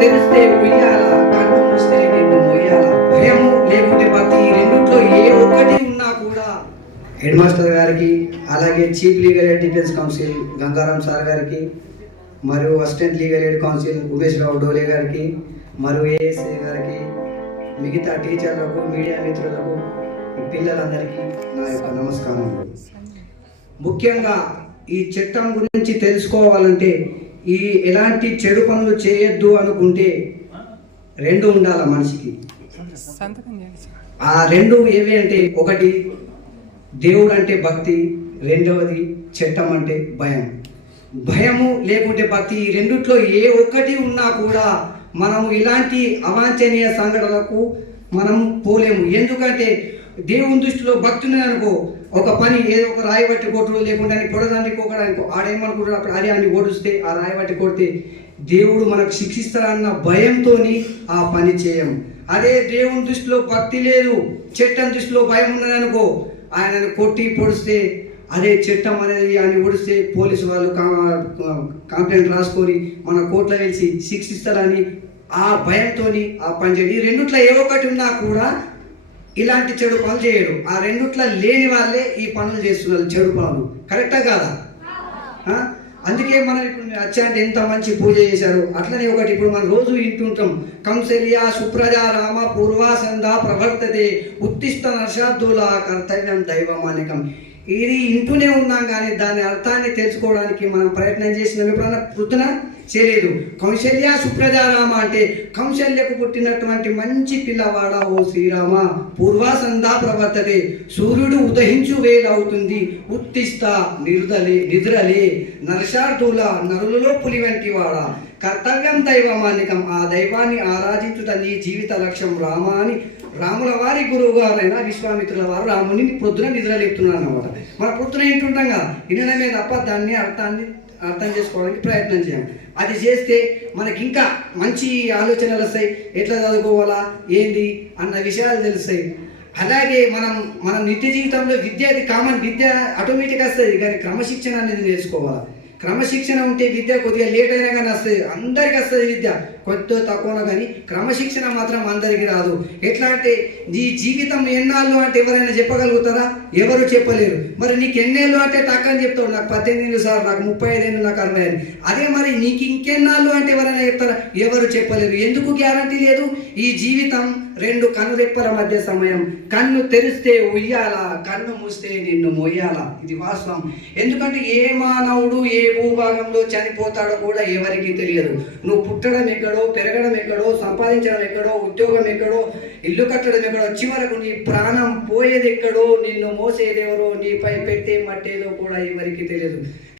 తెరిస్తే ఉయ్యాల, కన్ను మూస్తే నిన్ను మొయ్యాల. భయము లేకుంటే భక్తి, ఈ రెండిట్లో ఏ ఒక్కటి ఉన్నా కూడా హెడ్ మాస్టర్ గారికి, అలాగే chief legal aid defence counsel Gangaram sir గారికి, మరియు assistant legal aid counsel Umesh Rao Dole గారికి, మరియు ఏఎస్ఏ గారికి, మిగతా టీచర్లకు, మీడియా మిత్రులకు, పిల్లలందరికీ నా యొక్క నమస్కారం. ముఖ్యంగా ఈ చట్టం గురించి తెలుసుకోవాలంటే ఈ ఎలాంటి చెడు పనులు చేయొద్దు అనుకుంటే రెండు ఉండాలి మనిషికి. ఆ రెండు ఏవి అంటే, ఒకటి దేవుడు అంటే భక్తి, రెండవది చట్టం అంటే భయం. భయము లేకుంటే భక్తి, ఈ రెండిట్లో ఏ ఒక్కటి ఉన్నా కూడా మనము ఇలాంటి అవాంఛనీయ సంఘటనలకు మనం పోలేము. ఎందుకంటే దేవుని దృష్టిలో భక్తుని అనుకో, ఒక పని ఏదో ఒక రాయి బట్టి కొట్టడం లేకుండా పొడదాన్ని కొట్టడానికి ఆడేమనుకుంటాడు, అప్పుడు అరే అని ఓడిస్తే ఆ రాయి బట్టి కొడితే దేవుడు మనకు శిక్షిస్తారన్న భయంతో ఆ పని చేయం. అదే దేవుని దృష్టిలో భక్తి లేదు, చట్టం దృష్టిలో భయం ఉన్నదనుకో, ఆయనను కొట్టి పొడిస్తే, అదే చట్టం అనేది ఆయన ఓడిస్తే పోలీసు వాళ్ళు కంప్లైంట్ రాసుకొని మన కోర్టులో వెలిసి శిక్షిస్తారని ఆ భయంతో ఆ పని చేయడం. ఈ రెండిట్లో ఏ ఒక్కటి ఉన్నా కూడా ఇలాంటి చెడు పనులు చేయడు. ఆ రెండిట్లో లేని వాళ్ళే ఈ పనులు చేస్తున్నారు, చెడు పనులు. కరెక్టా కాదా? అందుకే మనం ఇప్పుడు వచ్చా అంటే ఎంత మంచి పూజ చేశారు. అట్లనే ఒకటి ఇప్పుడు మనం రోజు వింటుంటాం, కంసల్య సుప్రజా రామ పూర్వాసంద ప్రవర్తతే ఉత్తిష్ట నర్షార్థుల కర్తవ్యం దైవమానికం. ఇది ఇంటూనే ఉన్నాం కానీ దాని అర్థాన్ని తెలుసుకోవడానికి మనం ప్రయత్నం చేసిన ఎప్పుడన్నా పుట్టున చేయలేదు. కౌశల్య సుప్రజారామ అంటే కౌశల్యకు పుట్టినటువంటి మంచి పిల్లవాడ ఓ శ్రీరామ, పూర్వాసందా ప్రవర్తతే, సూర్యుడు ఉదయించు వేళ అవుతుంది, ఉత్తిష్ట నిద్రలే, నరశార్థుల నరులలో పులి వంటి వాడ, కర్తవ్యం దైవమానికం, ఆ దైవాన్ని ఆరాధించుట నీ జీవిత లక్ష్యం రామ అని రాముల వారి గురువు గారైన విశ్వామిత్రుల వారు రాముని ప్రొద్దున నిద్రలేపుతున్నారు అన్నమాట. మన ప్రొద్దున ఏంటుంటాం కదా, వినడమే తప్ప దాన్ని అర్థం చేసుకోవడానికి ప్రయత్నం చేయాలి. అది చేస్తే మనకి ఇంకా మంచి ఆలోచనలు వస్తాయి, ఎట్లా చదువుకోవాలా ఏంది అన్న విషయాలు తెలుస్తాయి. అలాగే మన నిత్య జీవితంలో విద్య, అది కామన్, విద్య ఆటోమేటిక్గా వస్తుంది, కానీ క్రమశిక్షణ అనేది నేర్చుకోవాలి. క్రమశిక్షణ ఉంటే విద్య కొద్దిగా లేట్ అయినా కానీ వస్తుంది, అందరికీ వస్తుంది విద్య, కొద్దిగా తక్కువనా, కానీ క్రమశిక్షణ మాత్రం అందరికీ రాదు. ఎట్లా అంటే నీ జీవితం ఎన్నాళ్ళు అంటే ఎవరైనా చెప్పగలుగుతారా? ఎవరు చెప్పలేరు. మరి నీకు ఎన్నేళ్ళు అంటే టక్కని చెప్తావు, నాకు 18 ఏళ్ళు సార్, నాకు 35 ఏళ్ళు, నాకు 60 ఏళ్ళు. అదే మరి నీకు ఇంకెన్నాళ్ళు అంటే ఎవరైనా చెప్తారా? ఎవరు చెప్పలేరు. ఎందుకు గ్యారంటీ లేదు? ఈ జీవితం రెండు కనురెప్పల మధ్య సమయం. కన్ను తెరిస్తే ఉయ్యాల, కన్ను మూస్తే నిన్ను మొయ్యాల. ఇది వాస్తవం. ఎందుకంటే ఏ మానవుడు ఏ భూభాగంలో చనిపోతాడో కూడా ఎవరికి తెలియదు. నువ్వు పుట్టడం ఎక్కడో, పెరగడం ఎక్కడో, సంపాదించడం ఎక్కడో, ఉద్యోగం ఎక్కడో, ఇల్లు కట్టడం ఎక్కడో, చివరకు నీ ప్రాణం పోయేది ఎక్కడో, నిన్ను మోసేదెవరో, నీపై పెట్టే మట్టేదో కూడా ఎవరికి తెలియదు.